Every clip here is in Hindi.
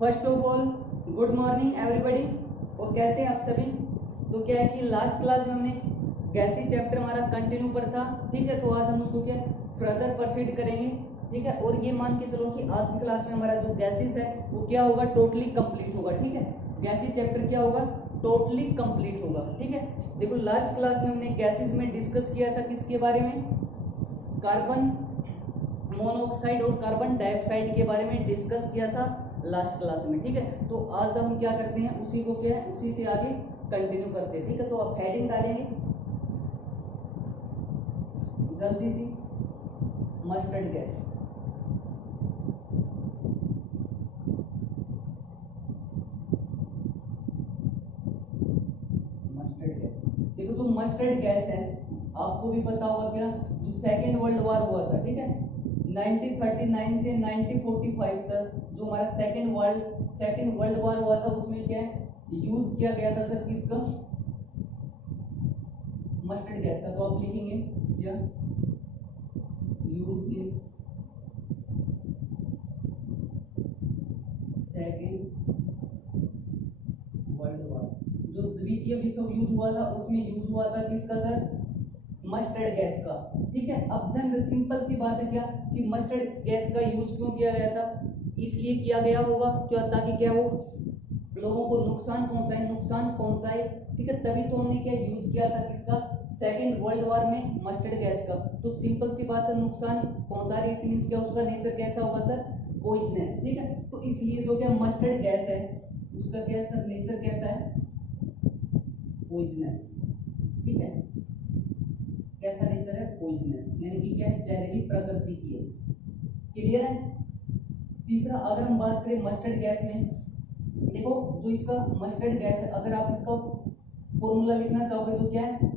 First of all good morning everybody. और कैसे हैं आप सभी। तो क्या है कि लास्ट क्लास में हमने गैसी चैप्टर हमारा कंटिन्यू पर था, ठीक है। तो आज हम उसको क्या फर्दर प्रोसीड करेंगे, ठीक है। और ये मान के चलो कि आज की क्लास में हमारा जो गैसेस है वो क्या होगा, टोटली कंप्लीट होगा, ठीक है। गैसी चैप्टर क्या होगा, टोटली कंप्लीट होगा, ठीक है। देखो लास्ट क्लास में हमने गैसेस में डिस्कस किया था किसके बारे में, कार्बन मोनोऑक्साइड और कार्बन डाइऑक्साइड के बारे में डिस्कस किया था लास्ट क्लास में, ठीक है। तो आज हम क्या करते हैं, उसी को क्या है उसी से आगे कंटिन्यू करते हैं, ठीक है। तो आप हेडिंग डालेंगे जल्दी सी, मस्टर्ड गैस। मस्टर्ड गैस, देखो जो मस्टर्ड गैस है आपको भी पता होगा क्या, जो सेकेंड वर्ल्ड वॉर हुआ था, ठीक है, 1939 से 1945 तक जो हमारा सेकेंड वर्ल्ड वॉर हुआ था, उसमें क्या यूज किया गया था सर, किसका, मस्टर्ड गैस का। तो आप लिखेंगे क्या, use in second world war, जो द्वितीय विश्व युद्ध हुआ था उसमें यूज हुआ था किसका सर, मस्टर्ड गैस का, ठीक है। अब जनरल सिंपल सी बात है क्या कि मस्टर्ड गैस का यूज क्यों किया गया था, इसलिए किया गया होगा क्यों, ताकि क्या वो लोगों को नुकसान पहुंचाए, ठीक है। तभी तो हमने क्या यूज किया था किसका, सेकेंड वर्ल्ड वॉर में मस्टर्ड गैस का। तो सिंपल सी बात है, नुकसान पहुंचा रही मींस क्या, उसका नेचर कैसा होगा सर, पॉइजनस, ठीक है। तो इसलिए जो क्या मस्टर्ड गैस है उसका क्या सर नेचर कैसा है, पॉइजनस, ठीक है। कैसा नेचर है, पॉइजनस, यानी कि क्या है, जहरीली प्रकृति की है, क्लियर है। तीसरा अगर हम बात करें मस्टर्ड गैस में, देखो जो इसका मस्टर्ड गैस है, अगर आप इसका फॉर्मूला लिखना चाहोगे तो क्या है,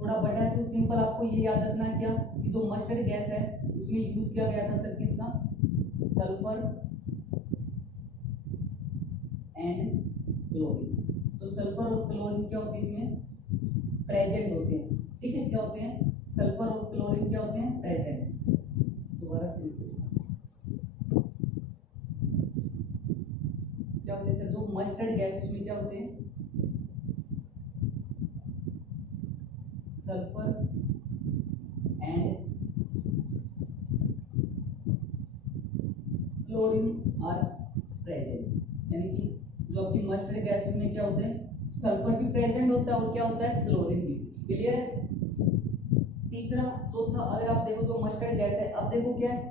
थोड़ा बड़ा है, तो सिंपल आपको ये याद रखना है क्या कि जो मस्टर्ड गैस है उसमें यूज किया गया था सर किसका, सल्फर एंड क्लोरीन। तो सल्फर और क्लोरीन क्या होते हैं, इसमें प्रेजेंट होते हैं, ठीक है। क्या होते हैं, सल्फर और क्लोरीन क्या होते हैं, प्रेजेंट। दोबारा से क्या होते हैं सर, जो मस्टर्ड गैस उसमें क्या होते हैं, sulphur and chlorine are present, यानी कि जो आपकी मस्टर्ड गैस में क्या होते हैं, सल्फर भी प्रेजेंट होता है और क्या होता है, क्लोरीन भी, क्लियर है। तीसरा चौथा अगर आप देखो जो मस्टर्ड गैस है, अब देखो क्या है,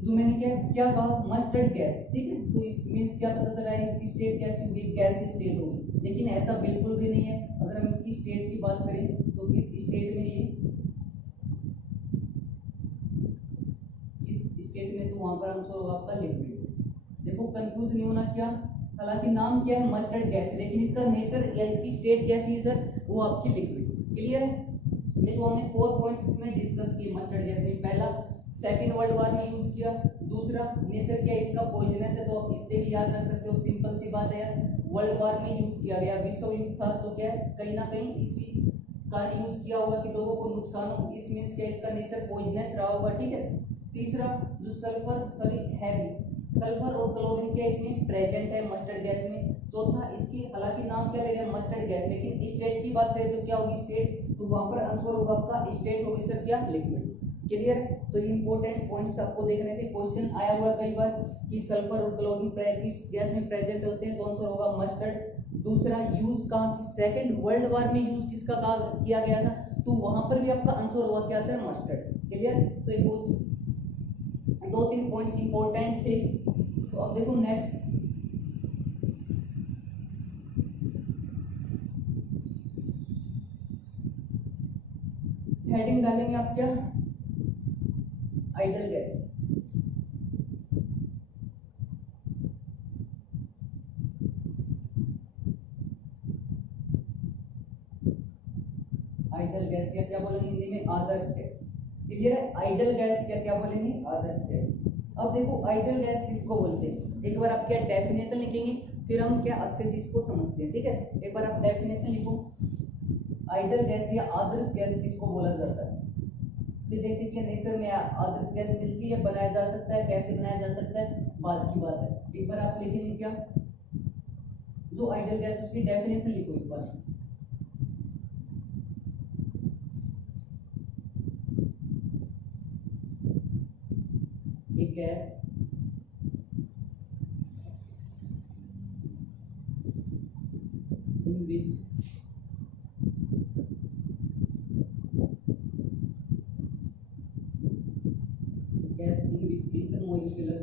जो मैंने क्या कहा मस्टर्ड गैस, ठीक है। तो इस मींस क्या पता चला है, इसकी स्टेट कैसी होगी, गैस स्टेट होगी, लेकिन ऐसा बिल्कुल भी नहीं है। अगर हम इसकी स्टेट की बात करें तो किस स्टेट में, ये किस स्टेट में, तो वहां पर आंसर होगा आपका लिक्विड। देखो कंफ्यूज नहीं होना क्या, हालांकि नाम क्या है मस्टर्ड गैस, लेकिन इसका नेचर या इसकी स्टेट कैसी है सर, वो आपकी लिक्विड, क्लियर है। देखो हमने 4 पॉइंट्स में डिस्कस किए मस्टर्ड गैस में। पहला सेकेंड वर्ल्ड वॉर में यूज किया, दूसरा नेचर क्या इसका पॉइजनस है, तो आप इससे भी याद रख सकते हो, सिंपल सी बात है यार, वर्ल्ड वॉर में यूज किया गया, विश्व युद्ध था, तो क्या है कहीं ना कहीं इसी का यूज किया होगा कि लोगों को नुकसान हो, इस मींस क्या इसका नेचर पॉइजनस रहा होगा, ठीक है। तीसरा जो सल्फर और क्लोरीन क्या इसमें प्रेजेंट है मस्टर्ड गैस में। चौथा इसकी हालांकि नाम क्या ले रहे हैं मस्टर्ड गैस, लेकिन स्टेट की बात करें तो क्या होगी स्टेट, तो वहां पर आंसर होगा आपका स्टेट होगी सर क्या, लिक्विड, क्लियर। तो ये इंपॉर्टेंट पॉइंट्स आपको देखने थे, क्वेश्चन आया हुआ कई बार कि सल्फर और क्लोरीन किस गैस में प्रेजेंट होते हैं, तो आंसर होगा मस्टर्ड। दूसरा यूज का सेकंड वर्ल्ड वॉर में यूज किसका किया गया था, तो वहां पर भी आपका आंसर होगा क्या सर, मस्टर्ड, क्लियर। तो ये कुछ 2-3 पॉइंट्स इंपॉर्टेंट थे। तो अब देखो नेक्स्ट हेडिंग डालेंगे आप क्या, आइडल गैस। आइडल गैस या क्या बोलेंगे हिंदी में, आदर्श गैस, क्लियर है। आइडल गैस या क्या बोलेंगे, आदर्श गैस। अब देखो आइडल गैस किसको बोलते हैं, एक बार आप क्या डेफिनेशन लिखेंगे, फिर हम क्या अच्छे से इसको समझते हैं, ठीक है। एक बार आप डेफिनेशन लिखो, आइडल गैस या आदर्श गैस किसको बोला जाता है, फिर देखते हैं कि नेचर में आदर्श गैस मिलती है, बनाया जा सकता है, कैसे बनाया जा सकता है, बात की बात है। एक बार आप लिखेंगे क्या, जो आइडियल गैस उसकी डेफिनेशन लिखो एक बार। एक gas in which intermolecular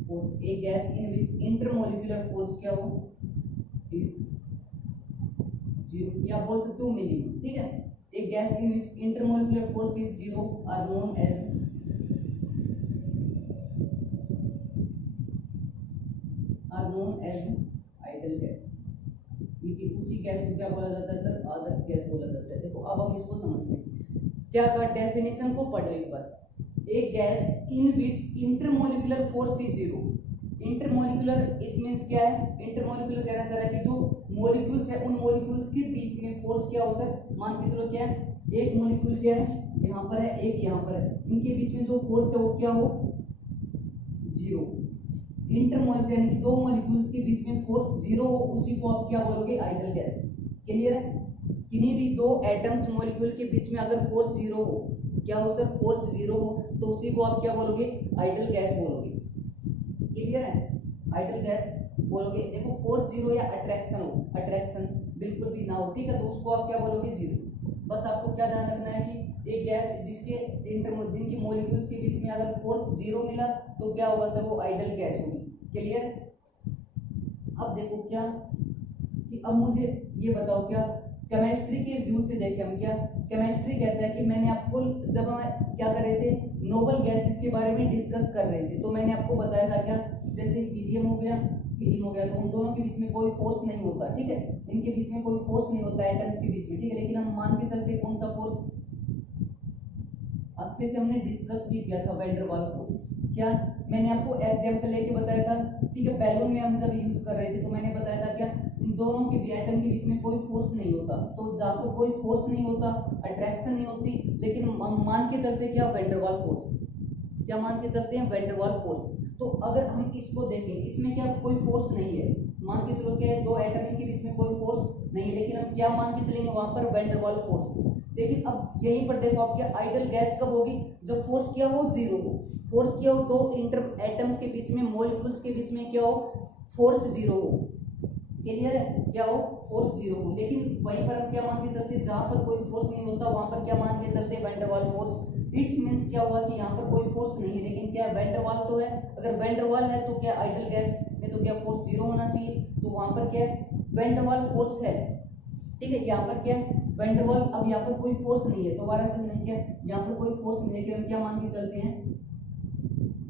force, एक gas in which intermolecular force क्या हो, is जीरो, या बोल सकते हो मिनिमम, ठीक है। एक gas in which intermolecular force is zero are known as ideal gas. क्योंकि उसी गैस को क्या बोला जाता है सर, आदर्श गैस बोला जाता है। देखो अब हम इसको समझते हैं, क्या का डेफिनेशन को पढ़ो एक बार। एक gas in which intermolecular force is zero. Intermolecular इस मींस क्या है, इंटरमोलिकुलर कहना चाह रहा है कि जो मॉलिक्यूल्स है उन मॉलिक्यूल्स के बीच में फोर्स क्या हो सर, मान के चलो क्या है, एक मॉलिक्यूल क्या है यहाँ पर है, एक यहाँ पर है, इनके बीच में जो फोर्स है वो क्या हो, जीरो। इंटरमोलिक्यूलर यानी कि दो मॉलिक्यूल्स के बीच में फोर्स जीरो हो, उसी को आप क्या बोलोगे, आइडियल गैस। क्लियर है। किन्हीं भी दो एटम्स मॉलिक्यूल के बीच में अगर फोर्स जीरो हो, क्या हो सर, फोर्स जीरो हो, तो उसी को आप क्या बोलोगे, आइडियल गैस बोलोगे। क्लियर है, आइडियल गैस बोलोगे। देखो फोर्स जीरो या अट्रैक्शन हो, अट्रैक्शन बिल्कुल भी ना हो, ठीक है, तो उसको आप क्या बोलोगे, जीरो। बस आपको क्या ध्यान रखना है कि एक गैस जिसके जिनकी मॉलिक्यूल्स के बीच में अगर फोर्स जीरो मिला तो क्या होगा सर, वो आइडियल गैस होगी। क्लियर। अब देखो क्या कि अब मुझे ये बताओ, क्या केमिस्ट्री के व्यू से देखें हम, क्या केमिस्ट्री कहता है कि मैंने आपको जब हम क्या कर रहे थे, नोबल गैसेस के बारे में डिस्कस कर रहे थे, तो मैंने आपको बताया था क्या, जैसे हीलियम हो गया, हीलियम हो गया, तो उन दोनों के बीच में कोई फोर्स नहीं होता, ठीक है, इनके बीच में कोई फोर्स नहीं होता एटम्स के बीच में, ठीक है, लेकिन हम मान के चलते कौन सा फोर्स, अच्छे से हमने डिस्कस भी किया था, वैन डर वाल्स फोर्स। क्या मैंने आपको एग्जांपल लेके बताया था, ठीक है, बैलून में हम जब यूज कर रहे थे तो मैंने बताया था क्या, इन दोनों के एटम के बीच में कोई फोर्स नहीं होता, तो जहाँ पर कोई फोर्स नहीं होता, अट्रैक्शन नहीं होती, लेकिन हम मान के चलते क्या, वैन डर वाल्स फोर्स, क्या मान के चलते हैं, वैन डर वाल्स फोर्स। तो अगर हम इसको देखें, इसमें क्या कोई फोर्स नहीं है, मान के चलो क्या है, दो एटम के बीच में कोई फोर्स नहीं है, लेकिन हम क्या मान के चलेंगे वहां पर, वैन डर वाल्स फोर्स। लेकिन अब यहीं पर देखो आप, क्या आइडियल गैस कब होगी, जब फोर्स क्या हो, जीरो हो। फोर्स क्या हो, दो इंटर एटम्स के बीच में, मॉलिक्यूल्स के बीच में क्या हो, फोर्स जीरो हो। क्लियर है, क्या हो, फोर्स जीरो हो। लेकिन वहीं पर हम क्या मान के चलते, जहां पर कोई फोर्स नहीं होता वहां पर क्या मान के चलते, van der Waals force. This means क्या हुआ कि यहाँ पर कोई फोर्स नहीं है, लेकिन क्या वैन डर वाल तो है, अगर वैन डर वाल है तो क्या आइडियल गैस में तो क्या फोर्स जीरो होना चाहिए, तो वहां पर क्या है, वैन डर वाल फोर्स है, ठीक है, यहाँ पर क्या है, वैन डर वाल। अब यहाँ पर कोई फोर्स नहीं है, दोबारा से नहीं, क्या यहाँ पर कोई फोर्स नहीं है, लेकिन हम क्या मान के चलते हैं,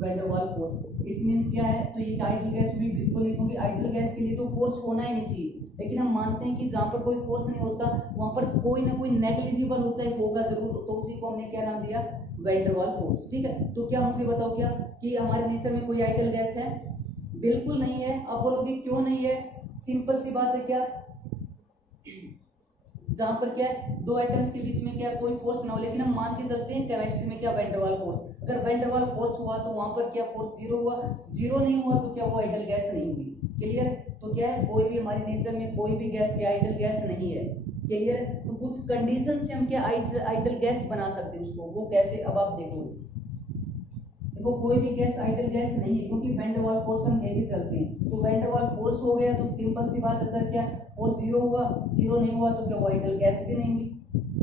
वैन डर वाल फोर्स। इस मींस क्या है, तो ये आइडियल गैस भी बिल्कुल नहीं, क्योंकि आइडियल गैस के लिए तो फोर्स होना ही नहीं चाहिए, लेकिन हम मानते हैं कि जहां पर कोई फोर्स नहीं होता वहां पर कोई ना कोई नेग्लिजिबल ऊंचाई होगा जरूर, तो उसी को हमने क्या नाम दिया, वैन डर वाल फोर्स। ठीक है, तो क्या मुझे बताओ क्या कि हमारे नेचर में कोई आइडियल गैस है, बिल्कुल नहीं है। अब बोलोगे क्यों नहीं है, सिंपल सी बात है, क्या जहां पर क्या है, दो एटम्स के बीच में क्या कोई फोर्स ना हो, लेकिन हम मान के चलते हैं केमिस्ट्री में क्या, वैन डर वाल फोर्स। अगर वैन डर वाल फोर्स हुआ तो वहां पर क्या फोर्स जीरो हुआ, जीरो नहीं हुआ तो क्या वो आइडियल गैस नहीं हुई। क्लियर है, तो क्या है, कोई भी हमारे नेचर में कोई भी गैस क्या आइडियल गैस नहीं है। क्लियर है, तो कुछ कंडीशन से हम क्या आइडियल गैस बना सकते हैं उसको, वो कैसे, अब आप देखो, देखो कोई भी गैस आइडियल गैस नहीं है, क्योंकि वैन डर वाल फोर्स हम लेके चलते हैं, तो वैन डर वाल फोर्स हो गया तो सिंपल सी बात है सर, क्या फोर्स जीरो हुआ, जीरो नहीं हुआ तो क्या वो आइडियल गैस भी नहीं हुई।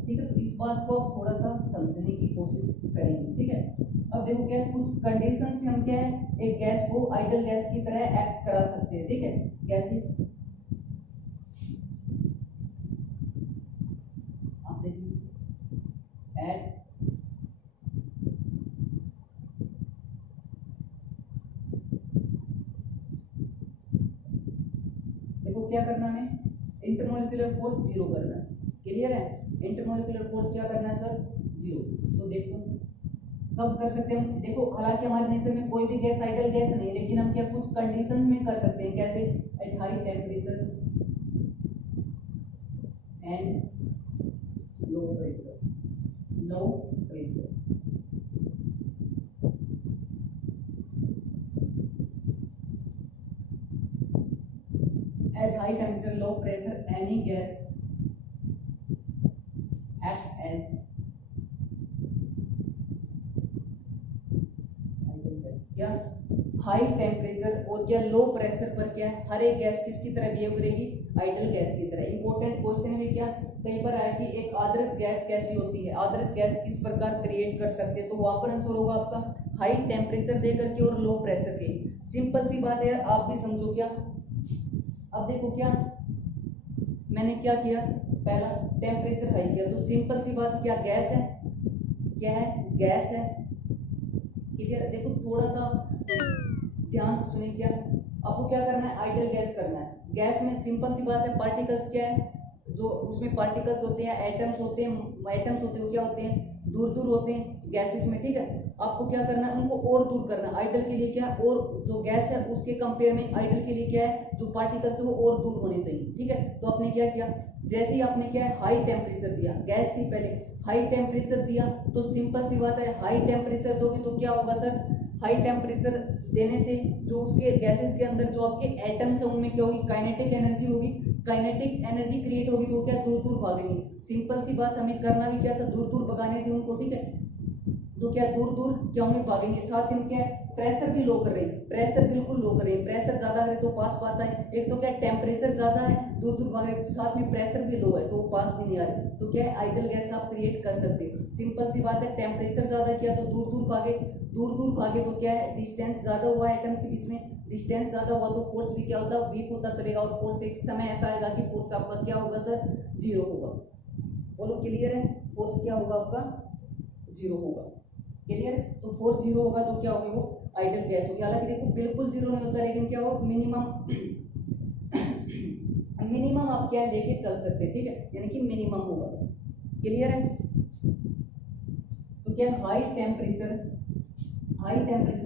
ठीक है, तो इस बात को आप थोड़ा सा समझने की कोशिश करेंगे। ठीक है, अब देखो क्या कुछ कंडीशन से हम क्या है एक गैस को आइडियल गैस की तरह एक्ट करा सकते हैं। ठीक है, कैसे, आप देखिए, एट देखो क्या करना है, इंटरमोलिकुलर फोर्स जीरो करना है। क्लियर है, इंटरमोलिकुलर फोर्स क्या करना है सर, जीरो। तो देखो कब कर सकते हैं हम, देखो हालांकि हमारे नेचर में कोई भी गैस आइडियल गैस नहीं है, लेकिन हम क्या कुछ कंडीशन में कर सकते हैं, कैसे, at high temperature and low pressure. High temperature low pressure any gas act as idol gas. क्या हाई टेम्परेचर और क्या लो प्रेशर पर क्या हर एक गैस किसकी तरह बिहेव करेगी, आइडल गैस की तरह। इंपॉर्टेंट क्वेश्चन भी क्या कई बार आया कि एक आदर्श गैस कैसी होती है, आदर्श गैस किस प्रकार क्रिएट कर सकते हैं, तो वहां पर आंसर होगा आपका हाई टेम्परेचर दे करके और लो प्रेशर के। सिंपल सी बात है, आप भी समझो। क्या अब देखो क्या मैंने क्या किया, पहला टेम्परेचर हाई किया, तो सिंपल सी बात क्या गैस है, क्या है गैस है। क्लियर। देखो थोड़ा सा ध्यान से सुनिए, क्या आपको क्या करना है, आइडल गैस करना है। गैस में सिंपल सी बात है, पार्टिकल्स क्या है, जो उसमें पार्टिकल्स होते हैं, एटम्स होते हैं, एटम्स होते हैं वो क्या होते हैं, दूर दूर होते हैं गैसेस में। ठीक है, आपको क्या करना है, उनको और दूर करना है। आइडल के लिए क्या, और जो गैस है उसके कंपेयर में आइडल के लिए क्या है, जो पार्टिकल्स है वो और दूर होने चाहिए। ठीक है, तो आपने क्या किया, जैसे ही आपने क्या है हाई टेम्परेचर दिया, गैस थी पहले, हाई टेम्परेचर दिया, तो सिंपल सी बात है हाई टेम्परेचर दोगे तो क्या होगा सर, हाई टेम्परेचर देने से जो उसके गैसेस के अंदर जो आपके एटम्स है उनमें क्या होगी, काइनेटिक एनर्जी होगी। काइनेटिक एनर्जी क्रिएट होगी तो क्या दूर दूर भागेंगे। सिंपल सी बात, हमें करना भी क्या था, दूर दूर भगाने थे उनको। ठीक है, तो क्या दूर दूर क्या होंगे, भागेंगे। साथ ही में क्या है, प्रेशर भी लो कर रहे हैं, प्रेशर बिल्कुल लो कर रहे हैं। प्रेशर ज्यादा करे तो पास पास आए, एक तो क्या टेम्परेचर ज्यादा है, दूर दूर भाग रहे, साथ में प्रेशर भी लो है तो पास भी नहीं आ रहे, तो क्या है आइडल गैस आप क्रिएट कर सकते हो। सिंपल सी बात है, टेम्परेचर ज्यादा किया तो दूर दूर भागे, दूर दूर भागे तो क्या है, डिस्टेंस ज्यादा हुआ एटम्स के बीच में, डिस्टेंस ज्यादा हुआ तो फोर्स भी क्या होता है, वीक होता चलेगा, और फोर्स एक समय ऐसा आएगा कि फोर्स आपका क्या होगा सर, जीरो होगा। बोलो क्लियर है, फोर्स क्या होगा आपका, जीरो होगा। क्लियर, तो फोर्स जीरो होगा तो क्या होगी, वो आइडल गैस होगी। हालांकि देखो बिल्कुल जीरो नहीं होता, लेकिन क्या हो, मिनिमम मिनिमम आप क्या लेके चल सकते हैं। ठीक है, यानी कि मिनिमम होगा। क्लियर है, तो क्या हाई टेम्परेचर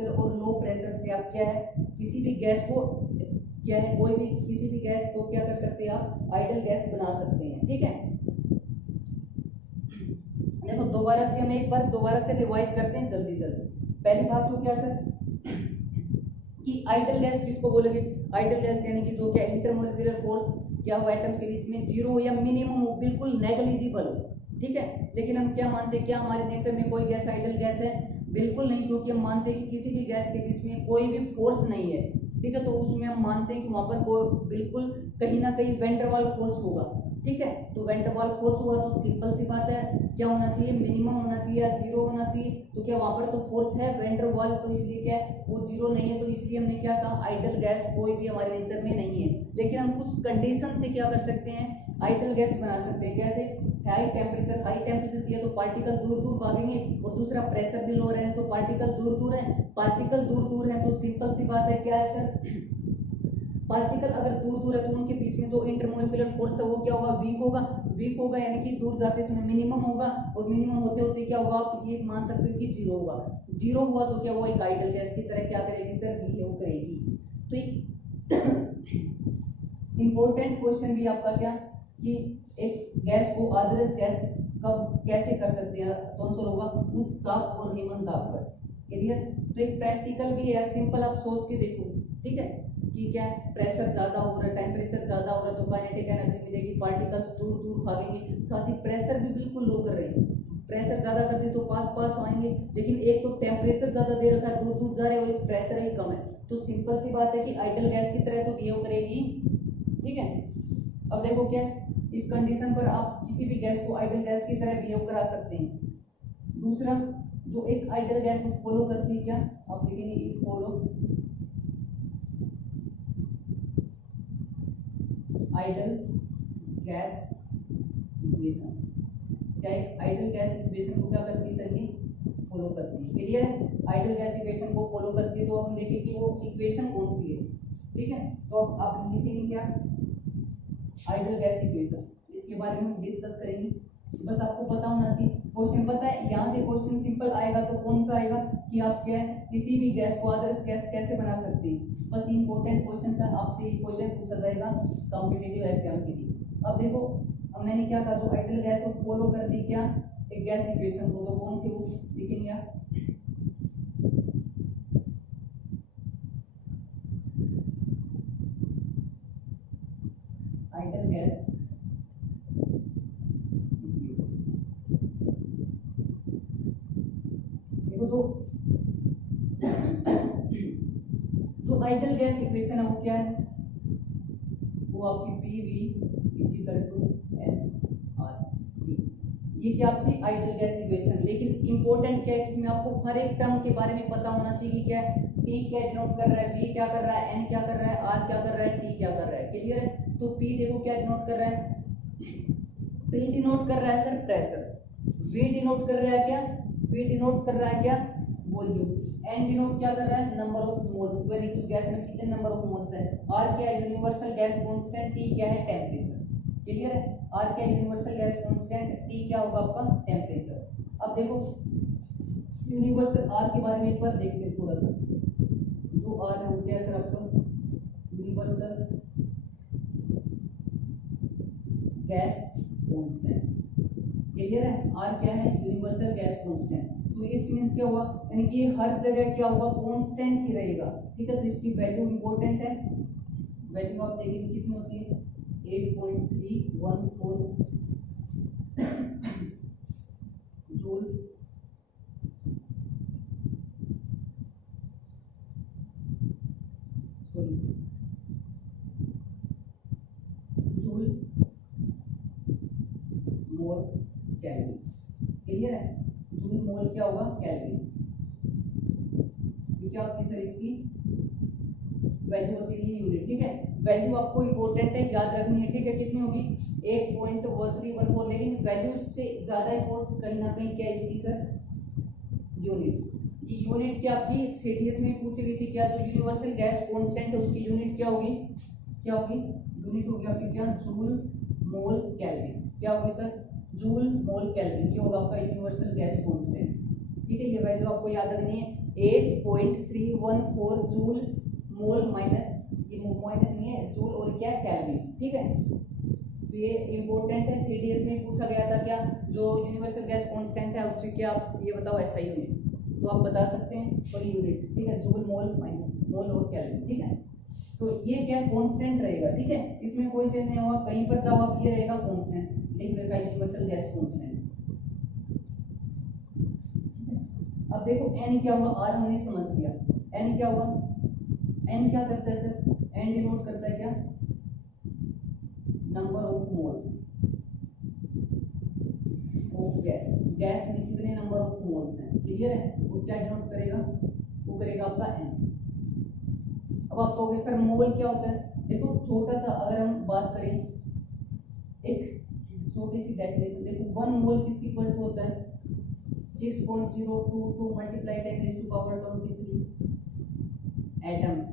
और लो प्रेशर से आप क्या है, किसी भी गैस को क्या है, कोई भी किसी भी गैस को क्या कर सकते हैं, आप आइडल गैस बना सकते हैं। ठीक है, देखो दोबारा से हम एक बार दोबारा से रिवाइज करते हैं जल्दी जल्दी। पहली बात तो क्या सर, कि आइडल गैस किसको बोलेंगे, आइडल गैस यानी कि जो क्या इंटरमोलिकुलर फोर्स क्या हो एटम्स के बीच में जीरो या मिनिमम हो, बिल्कुल नेग्लिजिबल हो। ठीक है, लेकिन हम क्या मानते हैं, क्या हमारे नेचर में कोई गैस आइडल गैस है, बिल्कुल नहीं, क्योंकि हम मानते हैं कि किसी भी गैस के बीच में कोई भी फोर्स नहीं है। ठीक है, तो उसमें हम मानते हैं कि वहां पर कोई बिल्कुल कहीं ना कहीं वैन डर वाल फोर्स होगा। ठीक है, तो वैन डर वाल फोर्स हुआ तो सिंपल सी बात है, क्या होना चाहिए, मिनिमम होना चाहिए या जीरो होना चाहिए। तो क्या वहां पर तो फोर्स है वैन डर वाल, तो इसलिए क्या है वो जीरो नहीं है, तो इसलिए हमने क्या कहा, आइडल गैस कोई भी हमारे नेचर में नहीं है। लेकिन हम कुछ कंडीशन से क्या कर सकते हैं, आइडल गैस बना सकते हैं। कैसे, हाई टेम्परेचर दिया तो पार्टिकल दूर दूर भागेंगे, और दूसरा प्रेशर भी लो रहे हैं तो पार्टिकल दूर दूर है, तो सिंपल सी बात है क्या है सर, पार्टिकल अगर दूर दूर है तो उनके बीच में जो इंटरमोलिकुलर फोर्स है वो क्या होगा, वीक होगा, यानी कि दूर जाते समय मिनिमम होगा, और मिनिमम होते होते क्या होगा, आप ये मान सकते हो कि जीरो होगा। जीरो हुआ तो क्या वो एक आइडल गैस की तरह क्या करेगी सर, बिहेव करेगी। तो इंपॉर्टेंट क्वेश्चन भी आपका क्या, कि एक गैस को आदर्श गैस कब कैसे कर सकते हैं, तो आंसर होगा उच्च ताप और निम्न ताप पर। क्लियर, तो एक प्रैक्टिकल भी है, सिंपल आप सोच के देखो। ठीक है, कि क्या है, प्रेशर ज्यादा हो रहा है, टेम्परेचर ज्यादा हो रहा है तो काइनेटिक एनर्जी मिलेगी, पार्टिकल्स दूर दूर भागेंगे, साथ ही प्रेशर भी बिल्कुल लो कर रहे हैं। प्रेशर ज्यादा कर दे तो पास पास आएंगे, लेकिन एक तो टेम्परेचर ज्यादा दे रखा है, दूर दूर जा रहे हैं, और प्रेशर भी कम है, तो सिंपल सी बात है कि आइडल गैस की तरह तो बिहेव करेगी। ठीक है, अब देखो क्या है, इस कंडीशन पर आप किसी भी गैस को आइडल गैस की तरह बिहेव करा सकते हैं। दूसरा, जो एक आइडल गैस फॉलो करती है, क्या आप लिखेंगे, फॉलो आइडल गैस इक्वेशन। क्या है, आइडल गैस इक्वेशन को क्या करती है सर, ये फॉलो करती है। क्लियर है, आइडल गैस इक्वेशन को फॉलो करती है, तो हम देखें कि वो इक्वेशन कौन सी है। ठीक है, तो अब आप लिखेंगे क्या, आइडल गैस इक्वेशन, इसके बारे में हम डिस्कस करेंगे। बस आपको पता होना चाहिए, क्वेश्चन पता है, यहाँ से क्वेश्चन सिंपल आएगा तो कौन सा आएगा, कि आप क्या है किसी भी गैस को आदर्श गैस कैसे बना सकते हैं। बस इंपॉर्टेंट क्वेश्चन था, आपसे ये क्वेश्चन पूछा जाएगा कॉम्पिटिटिव एग्जाम के लिए। अब देखो, अब मैंने क्या कहा, जो आइडल गैस को फॉलो करती क्या, एक गैस इक्वेशन को, तो कौन सी वो लिखेंगे आप, गैस देखो जो आइडियल गैस इक्वेशन है वो क्या है, वो आपकी P V is equal to N R T. ये क्या आपकी आइडियल गैस इक्वेशन। लेकिन इंपॉर्टेंट क्या है, इसमें आपको हर एक टर्म के बारे में पता होना चाहिए। क्या है, P क्या डिनोट कर रहा है, V क्या कर रहा है, N क्या कर रहा है, R क्या कर रहा है, T क्या कर रहा है। क्लियर है। तो P देखो क्या डिनोट कर रहा है, P डिनोट कर रहा है सर प्रेशर, V डिनोट कर रहा है क्या, V डिनोट कर रहा है क्या वॉल्यूम, N डिनोट क्या कर रहा है नंबर ऑफ मोल्स, यानी उस गैस में कितने नंबर ऑफ मोल्स है, R क्या है यूनिवर्सल गैस कांस्टेंट, T क्या है टेंपरेचर। क्लियर है। R क्या है यूनिवर्सल गैस कांस्टेंट, T क्या होगा आपका टेंपरेचर। अब देखो यूनिवर्सल R के बारे में एक बार देखते हैं थोड़ा सा। जो R है वो क्या है सर आपका यूनिवर्सल गैस कांस्टेंट। क्लियर है। R क्या है यूनिवर्सल गैस कांस्टेंट। तो इस मींस क्या हुआ, यानी कि हर जगह क्या होगा कांस्टेंट ही रहेगा। ठीक है। तो इसकी वैल्यू इंपॉर्टेंट है। वैल्यू आप देखेंगे कितनी होती है 8.314 joule joule mole kelvin. Clear है। जूल मोल क्या होगा केल्विन। ये क्या होती है सर इसकी वैल्यू होती है यूनिट। ठीक है। वैल्यू आपको इंपॉर्टेंट है याद रखनी है। ठीक है। कितनी होगी 8.314। लेकिन वैल्यू से ज्यादा इंपॉर्टेंट कहीं ना कहीं क्या है इसकी सर यूनिट। ये यूनिट क्या आपकी सीडीएस में पूछी गई थी। क्या जो यूनिवर्सल गैस कांस्टेंट है उसकी यूनिट क्या होगी, क्या होगी यूनिट होगी आपकी क्या जूल मोल केल्विन। क्या होगी सर जूल मोल केल्विन। ये होगा आपका यूनिवर्सल गैस कांस्टेंट। ठीक है। ये वैल्यू आपको याद रखनी है 8.314 जूल मोल माइनस, ये माइनस नहीं है जूल और क्या केल्विन। ठीक है। तो ये इंपॉर्टेंट है सीडीएस में पूछा गया था। क्या जो यूनिवर्सल गैस कांस्टेंट है उससे क्या आप ये बताओ ऐसा यूनिट, तो आप बता सकते हैं सॉरी यूनिट। ठीक है। जूल मोल माइनस मोल और केल्विन। ठीक है। तो ये क्या कांस्टेंट रहेगा। ठीक है। इसमें कोई चेंज नहीं होगा। कहीं पर जाओ आप ये रहेगा कांस्टेंट लिख रखा यूनिवर्सल गैस कांस्टेंट। अब देखो n क्या हुआ, r हमने समझ लिया। n क्या हुआ, n क्या करता है सर, n डिनोट करता है क्या number of moles of gas. Gas में कितने नंबर ऑफ मोल्स हैं। क्लियर है। वो क्या डिनोट करेगा, वो करेगा आपका n। अब आप कहोगे सर मोल क्या होता है। देखो छोटा सा अगर हम बात करें एक छोटी सी डेफिनेशन देखो 1 मोल किसकी इक्वल टू होता है 6.022 multiply 10 raise to power 23 atoms.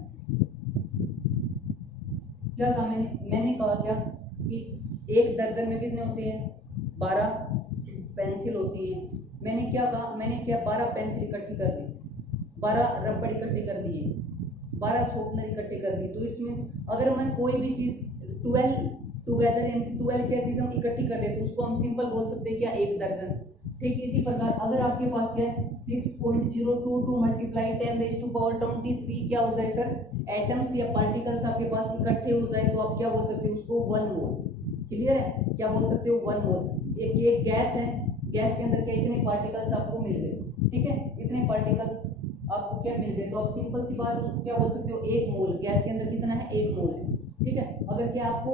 क्या कहा मैंने कहा क्या कि एक दर्जन में कितने होते हैं 12 पेंसिल होती है। मैंने क्या कहा, मैंने क्या 12 पेंसिल इकट्ठी कर दी, 12 रबड़ इकट्ठे कर दिए, 12 शॉर्पनर इकट्ठे कर दी। तो इस मींस अगर मैं कोई भी चीज 12 टुगेदर यानी 12 क्या चीज हम इकट्ठी कर ले तो उसको हम सिंपल बोल सकते हैं क्या एक दर्जन। ठीक इसी प्रकार अगर आपके पास क्या है 6.022 मल्टीप्लाई 10 रेज़ टू पावर 23 क्या हो जाए सर एटम्स या पार्टिकल्स आपके पास इकट्ठे हो जाए तो आप क्या बोल सकते हो उसको 1 मोल। क्लियर है। क्या बोल सकते हो 1 मोल। एक गैस है, गैस के अंदर क्या इतने पार्टिकल्स आपको मिल गए। ठीक है। इतने पार्टिकल्स आपको क्या मिल गए तो आप सिंपल सी बात उसको क्या बोल सकते हो 1 मोल। गैस के अंदर कितना है 1 मोल है। ठीक है। अगर क्या आपको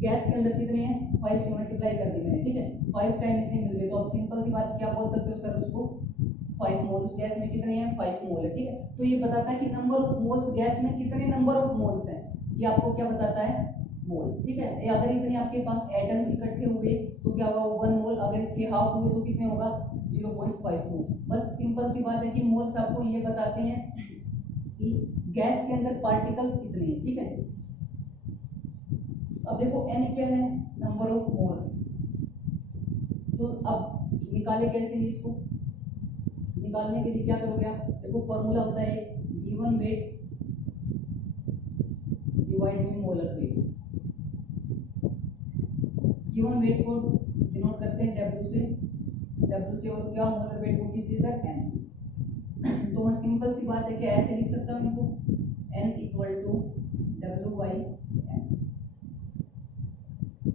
गैस के अंदर कितने हैं 5 से मल्टीप्लाई कर दी मैंने। ठीक है। 5 टाइम इतने मिल गए तो आप सिंपल सी बात क्या बोल सकते हो सर उसको 5 मोल। उस गैस में कितने हैं 5 मोल है। ठीक है। तो ये बताता है कि नंबर ऑफ मोल्स गैस में कितने नंबर ऑफ मोल्स हैं, ये आपको क्या बताता है मोल। ठीक है। अगर इतने आपके पास एटम्स इकट्ठे हुए तो क्या होगा 1 मोल। अगर इसके हाफ हुए तो कितने होगा 0.5 मोल। बस सिंपल सी बात है कि मोल्स आपको ये बताते हैं कि गैस के अंदर पार्टिकल्स कितने हैं। ठीक है। अब देखो n क्या है नंबर ऑफ मोल। तो अब निकाले कैसे इसको, निकालने के लिए क्या करोगे आप देखो फॉर्मूला होता है given weight divide by molar weight. Given weight को डिनोट करते हैं W से और क्या मोलर वेट को किससे सर n से। तो मैं सिंपल सी बात है कि ऐसे लिख सकता हूं इनको n equal to W by n।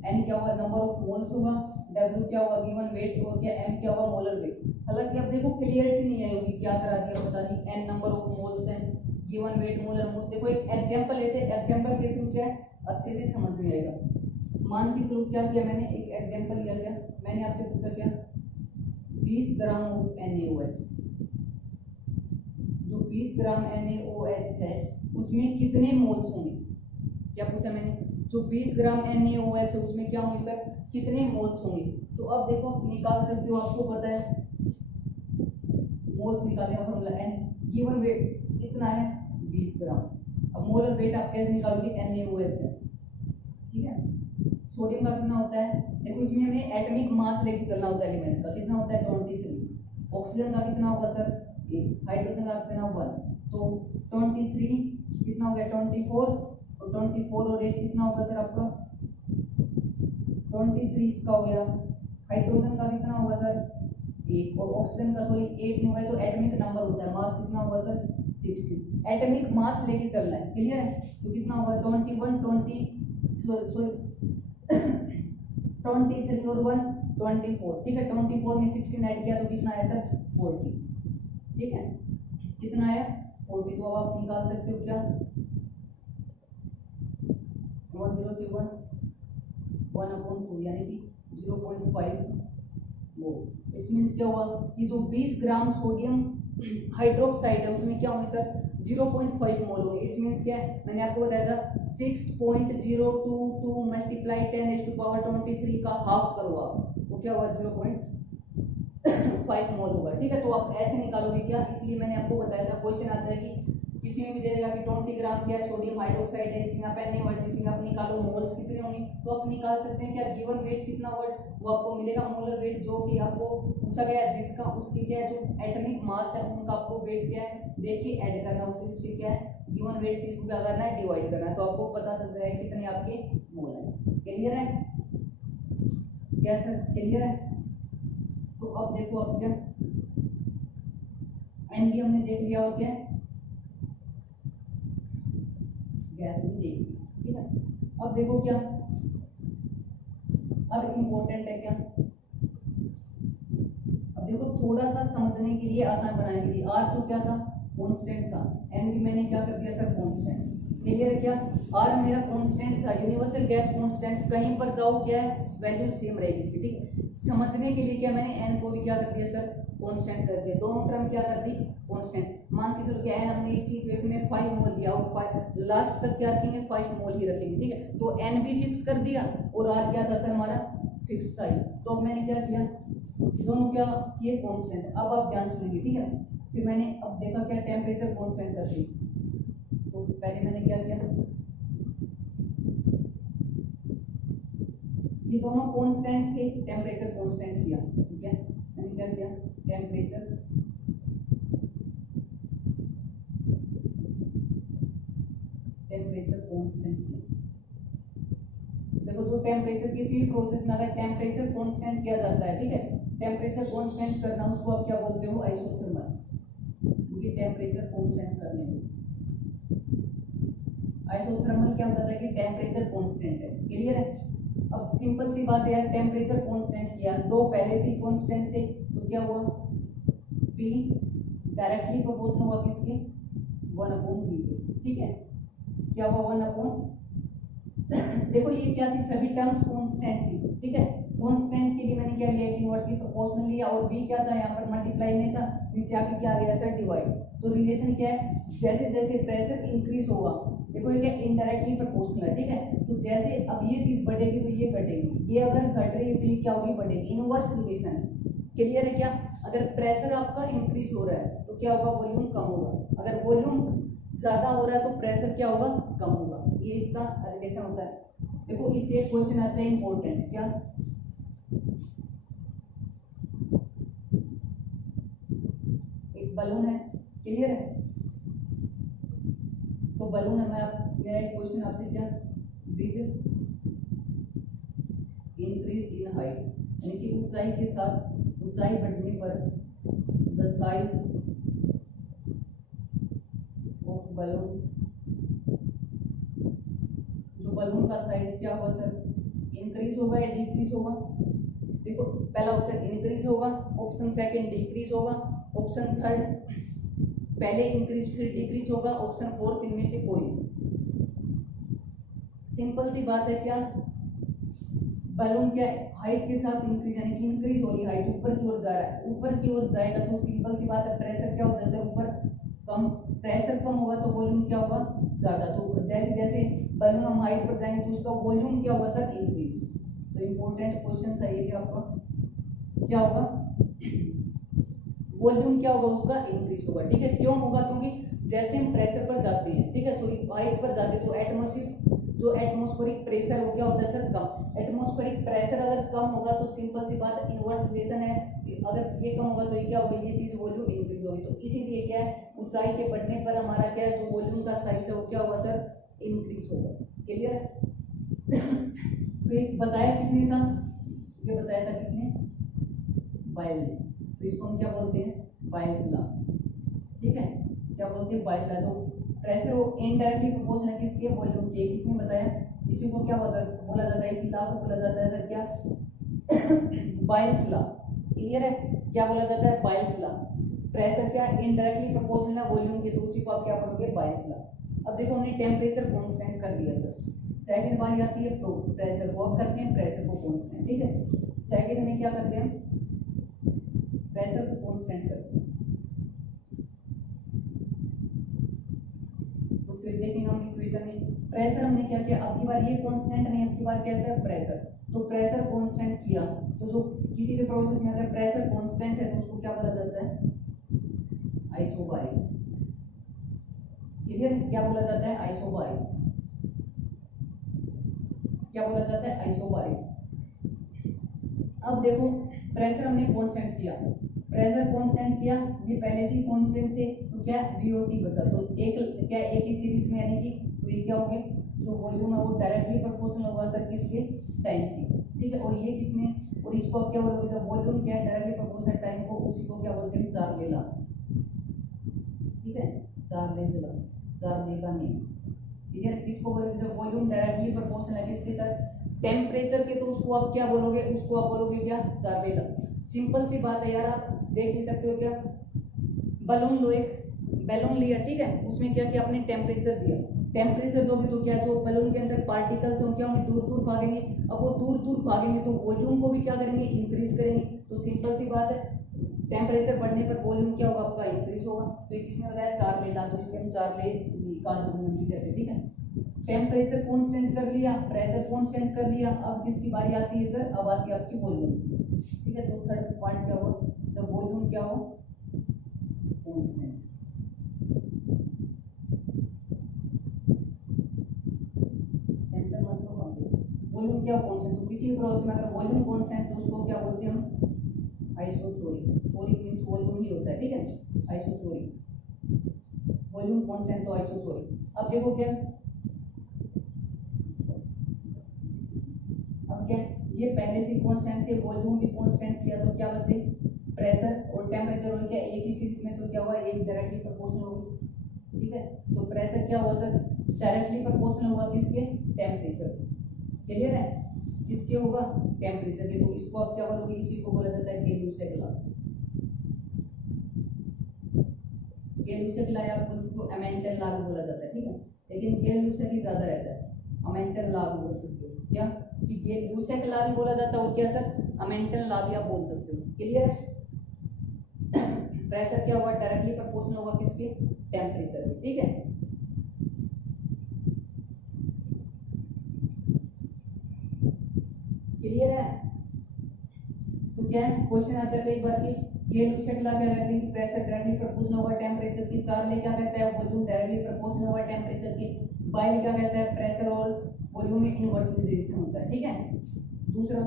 N क्या होगा, नंबर ऑफ मोल्स होगा, डब्ल्यू क्या होगा, गिवन वेट, और क्या एम क्या होगा, मोलर वेट। हालांकि अब देखो क्लियरिटी नहीं आई होगी, क्या करा दिया पता नहीं, एन नंबर ऑफ मोल्स है, गिवन वेट, मोलर मोल्स। देखो एक एग्जांपल लेते हैं, एग्जांपल के थ्रू क्या है अच्छे से समझ में आएगा। मान के चलो क्या किया मैंने, एक एग्जांपल लिया, क्या मैंने आपसे पूछा क्या 20 ग्राम ऑफ NaOH, जो 20 ग्राम NaOH है उसमें कितने मोल्स होंगे, क्या पूछा मैंने, जो 20 ग्राम NaOH है उसमें क्या होंगे सर, कितने मोल्स होंगे। तो अब देखो आप निकाल सकते हो, आपको पता है मोल्स निकालने का फॉर्मूला n, गिवन वेट कितना है 20 ग्राम। अब मोलर वेट आप कैसे निकालोगे, NaOH है, ठीक है। सोडियम का कितना होता है, देखो इसमें हमें एटॉमिक मास लेके चलना होता है, एलिमेंट का कितना होता है 23, ऑक्सीजन का कितना होगा सर 1, हाइड्रोजन का कितना 1, तो 23 कितना हो गया 24, और 24 और 8 कितना होगा सर आपका 23 इसका हो गया। हाइड्रोजन का कितना होगा सर 1, और ऑक्सीजन का सॉरी 8 नहीं होगा, तो एटॉमिक नंबर होता है, मास कितना होगा सर 16, एटॉमिक मास लेके चलना है, क्लियर है। तो कितना होगा 21 20 सॉरी 23 और 1 24, ठीक है। 24 में 16 ऐड किया तो कितना है सर 40, ठीक है, कितना है 40। तो अब आप निकाल सकते हो क्या 107 1/2 यानी कि 0.5 मोल। इस मींस क्या हुआ कि जो 20 ग्राम सोडियम हाइड्रोक्साइड है उसमें क्या होंगे सर 0.5 मोल होंगे। इस मींस क्या है, मैंने आपको बताया था 6.022 मल्टीप्लाई 10⁻23 का हाफ करो आप, वो क्या हुआ 0.5 मोल होगा, ठीक है। तो आप ऐसे निकालोगे क्या, इसलिए मैंने आपको बताया था, क्वेश्चन आता है कि किसी में भी दे देगा कि 20 ग्राम क्या सोडियम हाइड्रोक्साइड है, इसमें आप NaOH, इसमें आप निकालो मोल्स कितने होंगे, तो आप निकाल सकते हैं क्या, गिवन वेट कितना होगा वो आपको मिलेगा, मोलर वेट जो कि आपको पूछा गया है, जिसका उसकी क्या है जो एटॉमिक मास है उनका आपको वेट क्या है देख के ऐड करना है, उससे क्या है गिवन वेट से इसको क्या करना है डिवाइड करना है, तो आपको पता चल जाएगा कितने आपके मोल है। क्लियर है क्या सर, क्लियर है। तो अब देखो अब क्या एन भी हमने देख लिया, और क्या गैस भी देख ली, ठीक है। अब देखो क्या, अब इम्पोर्टेंट है क्या, अब देखो थोड़ा सा समझने के लिए आसान बनाने के लिए, आर तो क्या था कांस्टेंट था, एन भी मैंने क्या कर दिया सर कांस्टेंट, क्लियर है क्या। आर मेरा कांस्टेंट था, यूनिवर्सल गैस कांस्टेंट, कहीं पर जाओ क्या है वैल्यू सेम रहेगी इसकी, ठीक। समझने के लिए क्या मैंने एन को भी क्या कर दिया सर कांस्टेंट कर दिया, दोनों टर्म क्या कर दी कांस्टेंट। मान के चलो क्या है हमने इसी इक्वेशन में 5 मोल लिया और 5 लास्ट तक क्या रखेंगे 5 मोल ही रखेंगे, ठीक है। तो एन भी फिक्स कर दिया और आर क्या था सर हमारा फिक्स था ही। तो अब मैंने क्या किया दोनों क्या किए कांस्टेंट। अब आप ध्यान सुनेंगे, ठीक है। फिर मैंने अब देखा क्या टेम्परेचर कांस्टेंट कर दी, तो पहले मैंने क्या किया ये दोनों कांस्टेंट थे, टेम्परेचर कांस्टेंट किया, ठीक है। मैंने क्या किया टेम्परेचर कांस्टेंट किया। देखो जो टेम्परेचर किसी भी प्रोसेस में अगर टेम्परेचर कांस्टेंट किया जाता है, ठीक है, टेम्परेचर कांस्टेंट करना उसको आप क्या बोलते हो आइसोथर्मल, क्योंकि टेम्परेचर कांस्टेंट करने में आइसोथर्मल क्या होता है कि टेम्परेचर कांस्टेंट है, क्लियर है। अब सिंपल सी बात है यार, टेम्परेचर कांस्टेंट किया, दो पहले से ही कांस्टेंट थे, तो क्या हुआ P डायरेक्टली प्रोपोर्शनल हुआ किसके 1/V के, ठीक है। क्या हुआ 1/, देखो ये क्या थी सभी टर्म्स कांस्टेंट थी, ठीक है। कांस्टेंट के लिए मैंने क्या लिया इनवर्सली प्रोपोर्शनल लिया, और v क्या था यहाँ पर मल्टीप्लाई नहीं था, नीचे आके क्या आ गया सर डिवाइड। तो रिलेशन क्या है जैसे जैसे प्रेशर इंक्रीज होगा, देखो ये क्या इनडायरेक्टली प्रोपोर्शनल है, ठीक है। तो जैसे अब ये चीज बढ़ेगी तो ये घटेगी, ये अगर घट रही है तो ये क्या होगी बढ़ेगी, इनवर्स रिलेशन है, क्लियर है क्या। अगर प्रेशर आपका इंक्रीज हो रहा है तो क्या होगा वॉल्यूम कम होगा, अगर वॉल्यूम ज्यादा हो रहा है तो प्रेशर क्या होगा कम होगा, ये इसका रिलेशन होता है। देखो इससे एक क्वेश्चन आता है इंपॉर्टेंट, क्या एक बलून है, क्लियर है। तो बलून है, मेरा एक क्वेश्चन आपसे क्या विद इंक्रीज इन हाइट, यानी कि ऊंचाई के साथ ऊंचाई बढ़ने पर द साइज ऑफ बलून, जो बलून का साइज क्या होगा सर इंक्रीज होगा या डिक्रीज होगा? देखो पहला ऑप्शन इंक्रीज होगा, ऑप्शन सेकंड डिक्रीज होगा, ऑप्शन थर्ड पहले इंक्रीज फिर डिक्रीज होगा, ऑप्शन फोर्थ इनमें से कोई नहीं। सिंपल सी बात है, क्या बैलून क्या हाइट के साथ इंक्रीज यानी कि इंक्रीज हो रही है, हाइट ऊपर की ओर जा रहा है, ऊपर की ओर जाएगा तो सिंपल सी बात है प्रेशर क्या होता है सर, ऊपर कम, प्रेशर कम होगा तो वॉल्यूम क्या होगा ज्यादा। तो जैसे जैसे बैलून हम हाइट पर जाएंगे तो उसका वॉल्यूम क्या होगा सर इंक्रीज। तो इंपॉर्टेंट क्वेश्चन था ये कि आपका क्या होगा, वॉल्यूम क्या होगा उसका इंक्रीज होगा। ठीक है, क्यों होगा? क्योंकि जैसे हम प्रेशर पर जाते हैं, ठीक है, सॉरी हाइट पर जाते हैं तो एटमॉस्फेयर जो एटमॉस्फेरिक प्रेशर वो क्या होता है सर कम। एटमॉस्फेरिक प्रेशर अगर कम होगा तो सिंपल सी बात इनवर्स रिलेशन है, अगर ये कम होगा तो ये क्या होगा, ये चीज वॉल्यूम इंक्रीज होगी। तो इसीलिए क्या है, ऊंचाई के बढ़ने पर हमारा क्या है, जो वॉल्यूम का साइज है वो क्या होगा सर इंक्रीज होगा। क्लियर है? तो ये बताया किसने था, ये बताया था किसने, बायल ने। तो इसको हम क्या बोलते हैं, बायल्स लॉ। ठीक है, क्या बोलते हैं, बायल्स लॉ। जो प्रेशर वो इनडायरेक्टली प्रोपोर्शनल है किसके, वॉल्यूम के। किसने बताया? इसी को क्या बोला जाता है, इसी लॉ को बोला जाता है सर क्या, बायल्स लॉ। क्लियर है? क्या बोला जाता है, बायल्स लॉ। प्रेशर क्या इनडायरेक्टली प्रोपोर्शनल है वॉल्यूम के, तो उसी को आप क्या बोलोगे, बायल्स लॉ। अब देखो हमने टेम्परेचर कांस्टेंट कर दिया सर, सेकंड बारी आती है प्रेशर को, अब करते हैं प्रेशर को कांस्टेंट। ठीक है, सेकंड में क्या करते हैं, प्रेशर को कांस्टेंट करते हैं। तो फिर देखेंगे हम इक्वेशन में, प्रेशर हमने क्या किया, अब की बार ये कांस्टेंट नहीं, अब की बार कैसा है प्रेशर। तो प्रेशर कांस्टेंट किया तो जो किसी भी प्रोसेस में अगर प्रेशर कांस्टेंट है तो उसको क्या बोला जाता है, आइसोबारिक। क्लियर? क्या बोला जाता है, आइसोबारिक। क्या बोला जाता है, आइसोबारिक। अब देखो प्रेशर हमने कांस्टेंट किया, प्रेशर कांस्टेंट किया, ये पहले से ही कांस्टेंट थे तो क्या VOT बचा। तो एक क्या एक ही सीरीज में यानी कि तो ये क्या हो गया, जो वॉल्यूम है वो डायरेक्टली प्रोपोर्शनल होगा सर किसके, टाइम के। ठीक है, और ये किसने, और इसको आप क्या बोलोगे, जब वॉल्यूम क्या है डायरेक्टली प्रोपोर्शनल टाइम को, उसी को क्या बोलते हैं, चार्ले लॉ। ठीक है, चार्ले लॉ, चार्ले का नियम। ठीक है, किसको बोलोगे, जब वॉल्यूम डायरेक्टली प्रोपोर्शनल है किसके साथ, टेम्परेचर के, तो उसको आप क्या बोलोगे, उसको आप बोलोगे क्या, चार्ले लॉ। सिंपल सी बात है यार, आप देख नहीं सकते हो क्या, बलून लो, एक बैलून लिया, ठीक है, उसमें क्या किया, आपने टेम्परेचर दिया, टेम्परेचर दोगे तो क्या, जो बैलून के अंदर पार्टिकल्स हैं क्या होंगे, दूर दूर भागेंगे। अब वो दूर दूर भागेंगे तो वॉल्यूम को भी क्या करेंगे, इंक्रीज करेंगे। तो सिंपल सी बात है, टेम्परेचर बढ़ने पर वॉल्यूम क्या होगा आपका, इंक्रीज होगा। तो ये किसने बताया, चार्ले लॉ। तो इसलिए हम चार्ले का नियम भी कहते हैं। ठीक है, टेम्परेचर कांस्टेंट कर लिया, प्रेशर कांस्टेंट कर लिया, अब किसकी बारी आती है सर, अब आती है आपकी वॉल्यूम। ठीक है, तो थर्ड पार्ट क्या हो, जब वॉल्यूम क्या हो कांस्टेंट। टेंशन मत लो, वॉल्यूम क्या कांस्टेंट। तो किसी भी प्रोसेस में अगर वॉल्यूम कांस्टेंट तो उसको क्या बोलते हैं हम, आइसोचोरिक। चोरिक मींस वॉल्यूम ही होता है। ठीक है, आइसोचोरिक, वॉल्यूम कांस्टेंट तो आइसोचोरिक। अब देखो क्या, अब क्या, ये पहले से कांस्टेंट थे, वॉल्यूम भी कांस्टेंट किया तो क्या बचे, प्रेशर और टेम्परेचर हो गया एक ही सीरीज में, तो क्या हुआ, एक डायरेक्टली प्रोपोर्शनल होगी। ठीक है, तो प्रेशर क्या हुआ सर, डायरेक्टली प्रोपोर्शनल होगा किसके, टेम्परेचर। क्लियर है, किसके होगा, टेम्परेचर के। तो इसको आप क्या बोलोगे, इसी को बोला जाता है गै-लुसेक लॉ। गै-लुसेक लॉ या आप इसको अमेंटल लॉ भी बोला जाता है। ठीक है, लेकिन गै-लुसेक ही ज्यादा रहता है, अमेंटल लॉ भी बोल सकते हो क्या, कि गै-लुसेक लॉ भी बोला जाता है और क्या सर, अमेंटल लॉ भी आप बोल सकते हो। क्लियर है, प्रेशर क्या होगा, डायरेक्टली प्रोपोर्शनल होगा किसके, टेम्परेचर के। ठीक है, क्लियर है। तो क्या है, क्वेश्चन आता है कई बार कि ये लुसेक लॉ क्या कहते हैं कि प्रेशर डायरेक्टली प्रोपोर्शनल होगा टेम्परेचर की, चार्ले क्या कहता है, वॉल्यूम डायरेक्टली प्रोपोर्शनल होगा टेम्परेचर की, बायल क्या कहता है, प्रेशर और वॉल्यूम में इनवर्सली रिलेशन होता है। ठीक है, दूसरा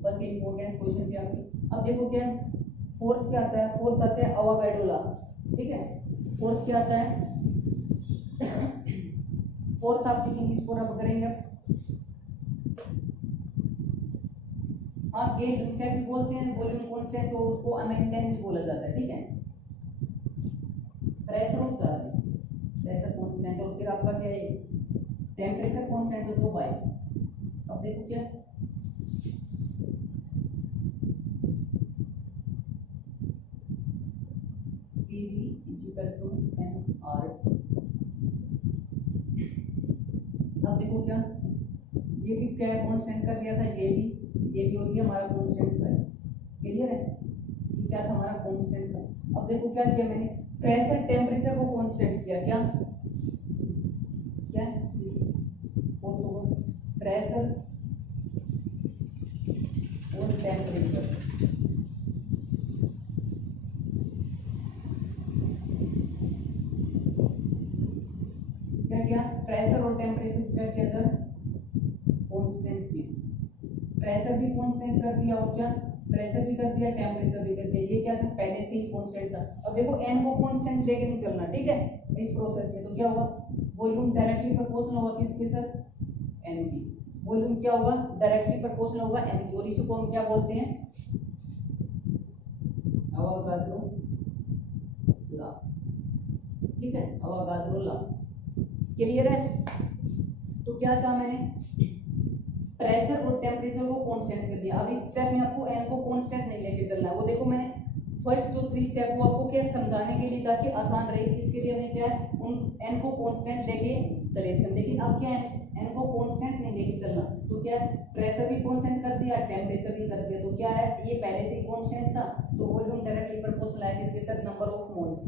बस इंपॉर्टेंट क्वेश्चन थे आपकी। अब देखो क्या, फोर्थ क्या आता है, फोर्थ आता है अवोगाड्रो लॉ। ठीक है, फोर्थ क्या आता है, फोर्थ आप देखेंगे, इसको रब करेंगे। हाँ, गै-लुसेक भी बोलते हैं, वॉल्यूम कांस्टेंट तो उसको अमेंडेंस बोला जाता है। ठीक है, प्रेशर और चार्ज, प्रेशर कांस्टेंट और फिर आपका क्या है, टेम्परेचर कांस्टेंट हो तो बाय, अब देखो क्या PV इक्वल टू MR। अब देखो क्या ये भी क्या कांस्टेंट कर दिया था, ये भी और ये हमारा कांस्टेंट था। क्लियर है, ये क्या था हमारा कांस्टेंट था। अब देखो क्या किया मैंने, प्रेशर टेम्परेचर को कांस्टेंट किया, क्या क्या फोर्थ होगा प्रेशर और टेम्परेचर। क्या किया, प्रेशर और टेम्परेचर क्या किया सर, कांस्टेंट किया। प्रेशर भी कांस्टेंट कर दिया और क्या प्रेशर भी कर दिया, टेम्परेचर भी कर दिया। ये क्या था, पहले से ही कांस्टेंट था। अब देखो n को कांस्टेंट लेके नहीं चलना, ठीक है, इस प्रोसेस में। तो क्या होगा, वॉल्यूम डायरेक्टली प्रोपोर्शनल होगा किसके सर, n की। वॉल्यूम क्या होगा, डायरेक्टली प्रोपोर्शनल होगा n की, और इसी को हम क्या बोलते हैं, अवोगाड्रो लॉ। ठीक है, अवोगाड्रो लॉ। क्लियर है। तो क्या कहा मैंने, प्रेशर और टेम्परेचर को कांस्टेंट कर दिया। अब इस स्टेप में आपको n को कांस्टेंट नहीं लेके चलना है। वो देखो मैंने फर्स्ट जो 3 स्टेप वो आपको क्या समझाने के लिए, ताकि आसान रहे, इसके लिए हमें क्या है उन n को कांस्टेंट लेके चले थे। लेकिन अब क्या है, n को कांस्टेंट नहीं लेके चलना। तो क्या है, प्रेशर भी कांस्टेंट कर दिया, टेम्परेचर भी कर दिया। तो क्या है, ये पहले से ही कांस्टेंट था, तो वॉल्यूम डायरेक्टली प्रोपोर्शनल है किसके साथ, नंबर ऑफ मोल्स।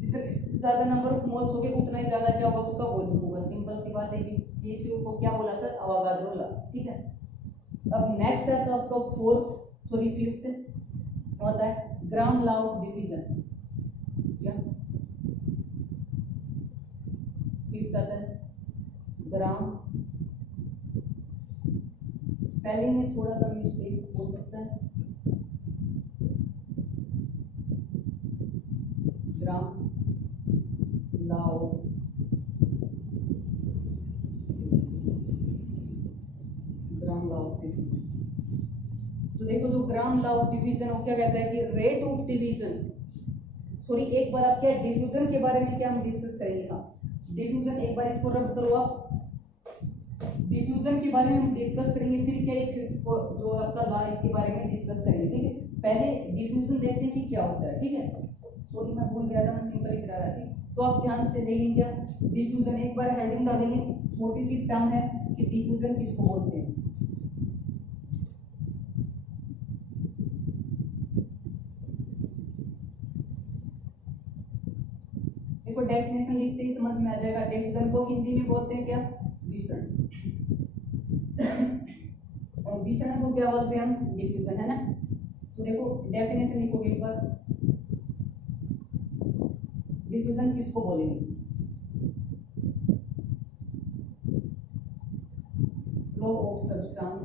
जितने ज्यादा नंबर ऑफ मोल्स होंगे उतना ही ज्यादा क्या होगा, उसका वॉल्यूम होगा। सिंपल सी बात है कि इसी को क्या बोला सर, अवोगाड्रो लॉ। ठीक है, अब नेक्स्ट है तो आपका फिफ्थ होता है ग्राम लॉ ऑफ डिफिजन। क्या फिफ्थ आता है ग्राम, स्पेलिंग में थोड़ा सा मिस्टेक हो सकता है, ग्राम लॉ ऑफ तो देखो जो ग्राम लॉ ऑफ डिवीजन वो क्या कहता है कि रेट ऑफ डिवीजन, सॉरी एक बार आप क्या डिफ्यूजन के बारे में क्या हम डिस्कस करेंगे। हाँ डिफ्यूजन, एक बार इसको रब करो आप, डिफ्यूजन के बारे में हम डिस्कस करेंगे, फिर क्या एक जो आपका लॉ इसके बारे में डिस्कस करेंगे। ठीक है, पहले डिफ्यूजन देखते हैं कि क्या होता है। ठीक है, सॉरी मैं भूल गया था, मैं सिंपल ही करा रहा थी। तो आप ध्यान से देखेंगे क्या डिफ्यूजन, एक बार हेडिंग डालेंगे, छोटी सी टर्म है कि डिफ्यूजन किसको बोलते हैं। देखो डेफिनेशन लिखते ही समझ में आ जाएगा, डिफ्यूजन को हिंदी में बोलते हैं क्या, विसरण, और विसरण को क्या बोलते हैं हम, डिफ्यूजन, है ना। तो देखो डेफिनेशन लिखोगे एक बार, डिफ्यूजन किसको बोलेंगे, flow of substance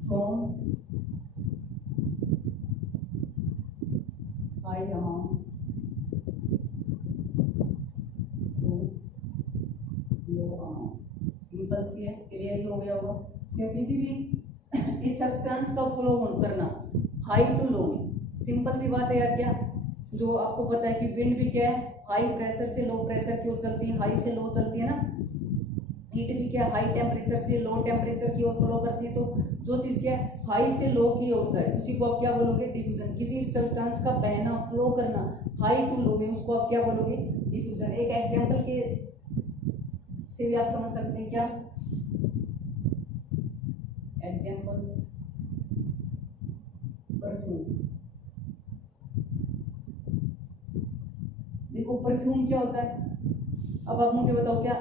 from high amount to low amount. Simple सी है, क्लियर ही हो गया होगा। क्या किसी भी इस सब्सटेंस का फ्लो करना हाई टू लो में, सिंपल सी बात है यार। क्या जो आपको पता है कि विंड भी क्या है, हाई प्रेशर से लो प्रेशर की ओर चलती है, हाई से लो चलती है ना। हीट भी क्या हाई टेम्परेचर से लो टेम्परेचर की ओर फ्लो करती है। तो जो चीज क्या है हाई से लो की ओर जाए उसी को आप क्या बोलोगे, डिफ्यूजन। किसी सब्सटेंस का बहना फ्लो करना हाई टू लो में, उसको आप क्या बोलोगे, डिफ्यूजन। एक एग्जांपल के से भी आप समझ सकते हैं, क्या एग्जांपल, परफ्यूम। देखो परफ्यूम क्या होता है, अब आप मुझे बताओ क्या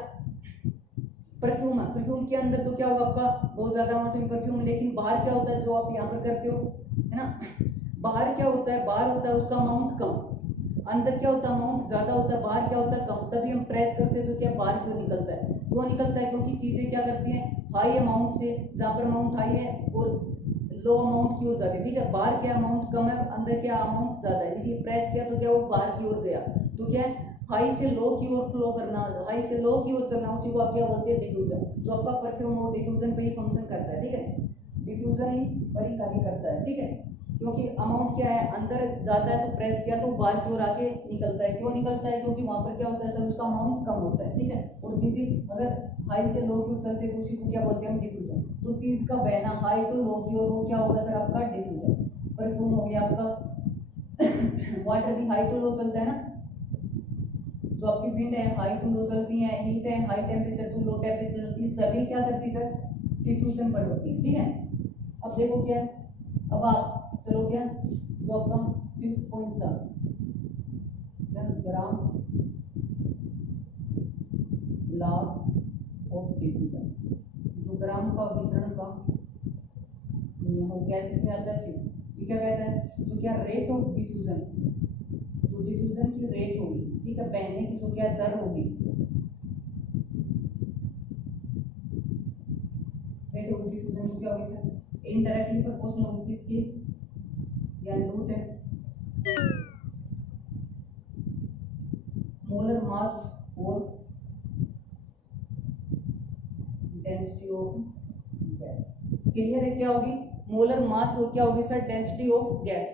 परफ्यूम है। परफ्यूम के अंदर तो क्या होगा आपका बहुत ज्यादा अमाउंट में परफ्यूम, लेकिन बाहर क्या होता है जो आप यहाँ पर करते हो, है ना। बाहर क्या होता है, बाहर होता है उसका अमाउंट कम, अंदर क्या होता है अमाउंट ज्यादा होता है, बाहर क्या होता है कम। तभी हम प्रेस करते हैं तो क्या बाहर क्यों निकलता है, क्यों निकलता है, क्योंकि चीजें क्या करती हैं हाई अमाउंट से, जहाँ पर अमाउंट हाई है और लो अमाउंट की ओर जाती है। ठीक है, बाहर क्या अमाउंट कम है, अंदर क्या अमाउंट ज्यादा है, इसी प्रेस किया तो क्या वो बाहर की ओर गया। तो क्या है हाई से लो की ओर फ्लो करना, हाई से लो की ओर चलना, उसी को आप क्या बोलते हैं, डिफ्यूजन। जो आपका परफ्यूम वो डिफ्यूजन पे ही फंक्शन करता है। ठीक है, डिफ्यूजन ही पर ही कार्य करता है। ठीक है, क्योंकि अमाउंट क्या है, अंदर जाता है तो प्रेस किया तो बाहर की ओर आके निकलता है। क्यों निकलता है? क्योंकि वहां पर क्या होता है सर, उसका अमाउंट कम होता है, ठीक है। और चीजें अगर हाई से लो की ओर चलते हैं तो उसी को क्या बोलते हैं हम, डिफ्यूजन। तो चीज का बहना हाई टू लो की ओर वो क्या होगा सर, आपका डिफ्यूजन। परफ्यूम हो गया आपका वाटर भी हाई टू लो चलता है ना, जो आपकी विंड है हाई टू लो चलती है, हीट है high temperature to low temperature चलती है, सभी क्या करती है सर, डिफ्यूजन पर होती है, ठीक है। अब देखो क्या है, अब आप चलो क्या जो आपका फिफ्थ पॉइंट था क्या, ग्राम लॉ ऑफ डिफ्यूजन, जो ग्राम का विसरण का नियम कैसे क्या आता है, ये क्या कहता है, जो क्या रेट ऑफ डिफ्यूजन, जो डिफ्यूजन की रेट होगी, ठीक है, बहने की जो क्या दर होगी, रेट ऑफ डिफ्यूजन को क्या होगी सर, इनडायरेक्टली प्रोपोर्शनल होगी किसके, या रूट है मोलर मास और डेंसिटी ऑफ गैस। क्लियर है क्या होगी, मोलर मास और क्या होगी सर, डेंसिटी ऑफ गैस।